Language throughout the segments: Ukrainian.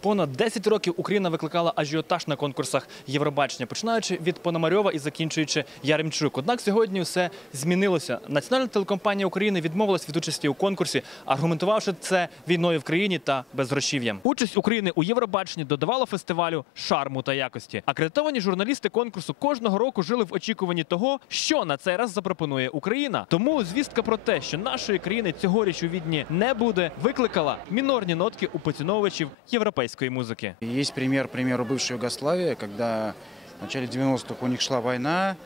Понад 10 років Україна викликала ажіотаж на конкурсах Євробачення, починаючи від Пономарьова і закінчуючи Яремчук. Однак сьогодні все змінилося. Національна телекомпанія України відмовилась від участі у конкурсі, аргументувавши це війною в країні та безгрошів'ям. Участь України у Євробаченні додавала фестивалю шарму та якості. Акредитовані журналісти конкурсу кожного року жили в очікуванні того, що на цей раз запропонує Україна. Тому звістка про те, що нашої країни цьогоріч у відні не буде, викликала мінорні нотки у поціновувачів європейської музики. Есть пример, примеру, бывшей Югославии, когда в начале 90-х у них шла война,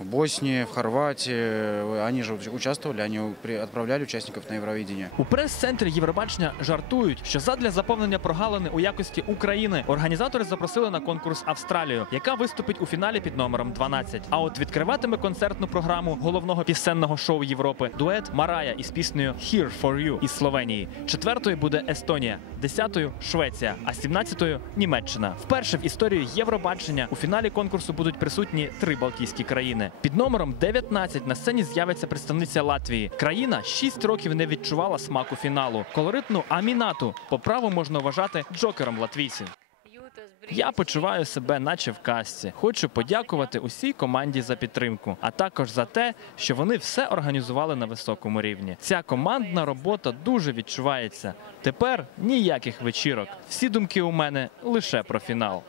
в Боснии, в Хорватии, они же участвовали, они при- отправляли участников на Евровидение. У прес-центрі Євробачення жартують, що задля заповнення прогалини у якості України організатори запросили на конкурс Австралію, яка виступить у фіналі під номером 12. А от відкриватиме концертну програму головного пісенного шоу Європи дует Марая із піснею «Here for You» із Словенії. Четвертою буде Естонія, десятою Швеція, а сімнадцятою Німеччина. Вперше в історії Євробачення у фіналі конкурсу будуть присутні три Балтійські країни. Під номером 19 на сцені з'явиться представниця Латвії. Країна 6 років не відчувала смаку фіналу. Колоритну Амінату по праву можна вважати джокером латвійців. Я почуваю себе, наче в касці. Хочу подякувати усій команді за підтримку, а також за те, що вони все організували на високому рівні. Ця командна робота дуже відчувається. Тепер ніяких вечірок. Всі думки у мене лише про фінал.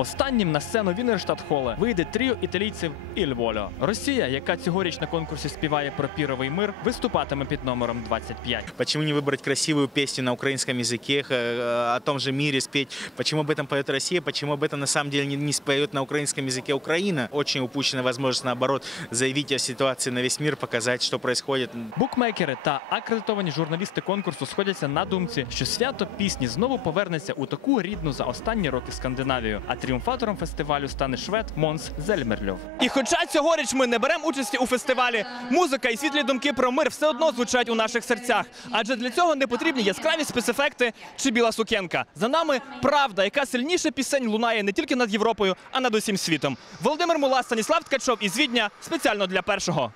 Останнім на сцену Вінерштадт Холе вийде тріо італійців «Іль Воло». Росія, яка цьогоріч на конкурсі співає про піровий мир, виступатиме під номером 25. Почему не выбрать красивую песню на украинском языке, э, о том же мире спеть? Почему об этом поет Россия? Почему об этом на самом деле не, не споет на украинском языке Украина? Очень упущена возможность, наоборот, заявить о ситуации на весь мир, показать, что происходит. Букмекери та акредитовані журналісти конкурсу сходяться на думці, що свято пісні знову повернеться у таку рідну за останні роки Скандинавію. А тріумфатором фестивалю стане швед Монс Зельмерльов. І хоча цьогоріч ми не беремо участі у фестивалі, музика і світлі думки про мир все одно звучать у наших серцях. Адже для цього не потрібні яскраві спецефекти чи біла сукенка. За нами правда, яка сильніше пісень лунає не тільки над Європою, а над усім світом. Володимир Мула, Станіслав Ткачов із Відня спеціально для першого.